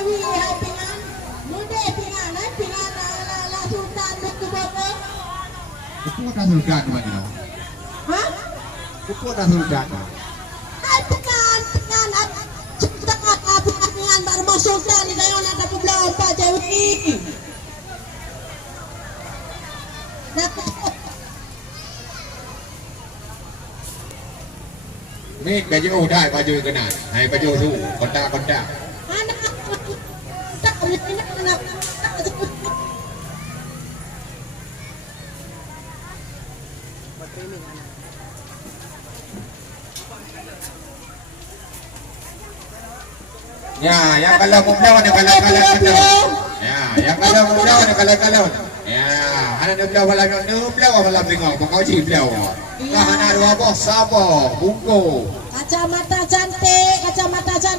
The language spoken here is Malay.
Dewi hai pingan. Muda pingan hai pingan la sultan betu bapa. Kupu dah sultan mana? Ha? Kupu dah sultan. Hai pingan cerita apa pingan baru masuk sultan ni kayo nak dapat belau Pak Dewi. Ni baju dah baju kena. Hai baju tu kontak. Anak tak boleh anak. Ya, yang kalau muda ni kalau. Ya, yang kalau muda ni kalau. Ya, anak belau malam tengok kau cip belau. Kah anak dua bos sabar, bungko. Kacamata cantik